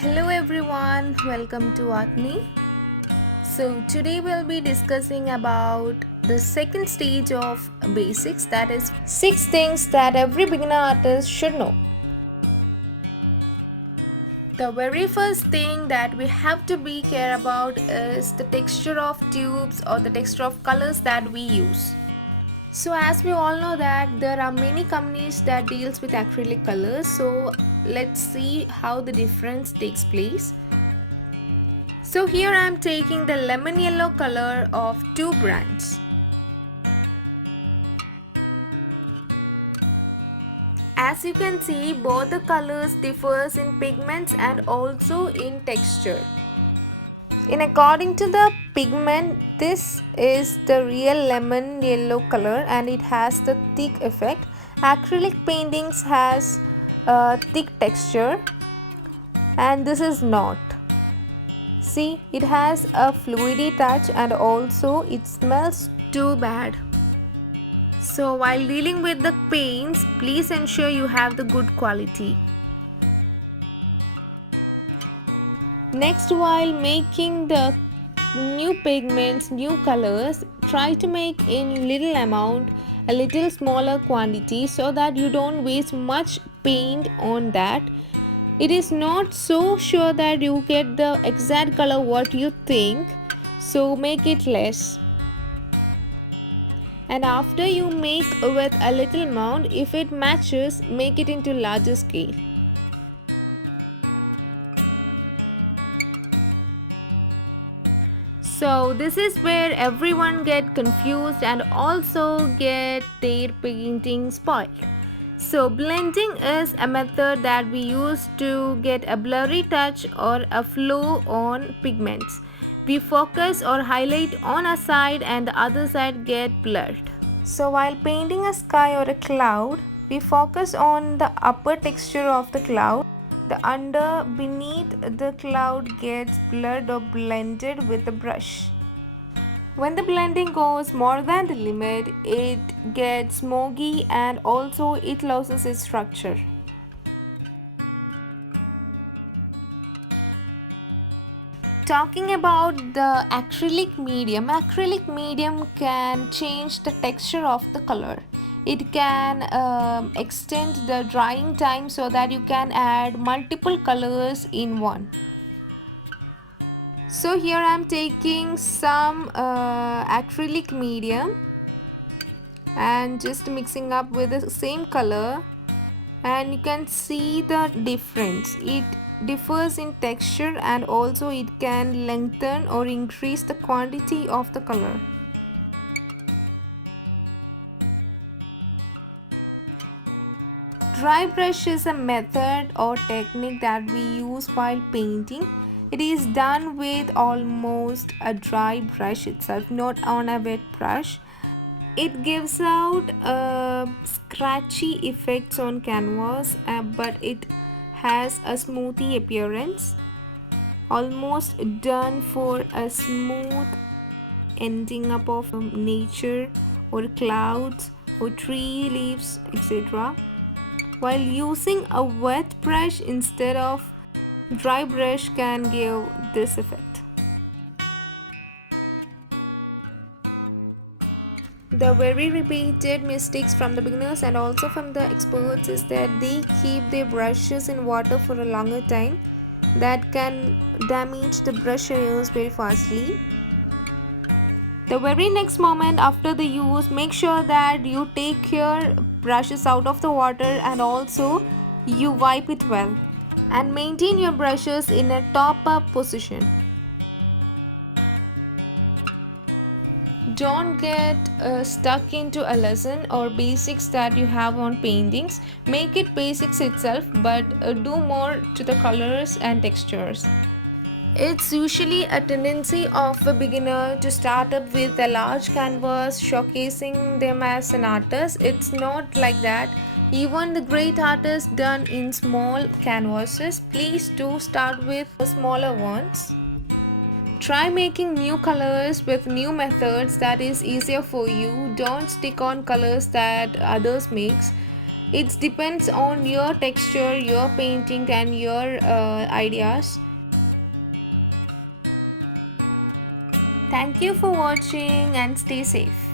Hello everyone, welcome to Atni. So today we'll be discussing about the second stage of basics, that is 6 things that every beginner artist should know. The very first thing that we have to be care about is the texture of tubes or the texture of colors that we use. So as we all know that there are many companies that deals with acrylic colors, so let's see how the difference takes place. So here I am taking the lemon yellow color of two brands. As you can see, both the colors differs in pigments and also in texture. In according to the pigment, this is the real lemon yellow color and it has the thick effect. Acrylic paintings has a thick texture and this is not. See, it has a fluidy touch and also it smells too bad. So while dealing with the paints, please ensure you have the good quality. Next, while making the new pigments, new colors, try to make in little amount, a little smaller quantity so that you don't waste much paint on that. It is not so sure that you get the exact color what you think, so make it less. And after you make with a little amount, if it matches, make it into larger scale. So this is where everyone get confused and also get their painting spoiled. So blending is a method that we use to get a blurry touch or a flow on pigments. We focus or highlight on a side and the other side get blurred. So while painting a sky or a cloud, we focus on the upper texture of the cloud. The under beneath the cloud gets blurred or blended with the brush. When the blending goes more than the limit, it gets smoky and also it loses its structure. Talking about the acrylic medium can change the texture of the color. It can extend the drying time so that you can add multiple colors in one. So here I am taking some acrylic medium and just mixing up with the same color, and you can see the difference. It differs in texture and also it can lengthen or increase the quantity of the color. Dry brush is a method or technique that we use while painting. It is done with almost a dry brush itself, not on a wet brush. It gives out scratchy effects on canvas, but it has a smoothie appearance, almost done for a smooth ending up of nature or clouds or tree leaves, etc. While using a wet brush instead of dry brush can give this effect. The very repeated mistakes from the beginners and also from the experts is that they keep their brushes in water for a longer time. That can damage the brush layers very fastly. The very next moment after the use, make sure that you take your brushes out of the water and also you wipe it well and maintain your brushes in a top up position. Don't get stuck into a lesson or basics that you have on paintings. Make it basics itself, but do more to the colors and textures. It's usually a tendency of a beginner to start up with a large canvas, showcasing them as an artist. It's not like that. Even the great artists done in small canvases, please do start with the smaller ones. Try making new colors with new methods that is easier for you. Don't stick on colors that others makes. It depends on your texture, your painting, and your ideas. Thank you for watching and stay safe.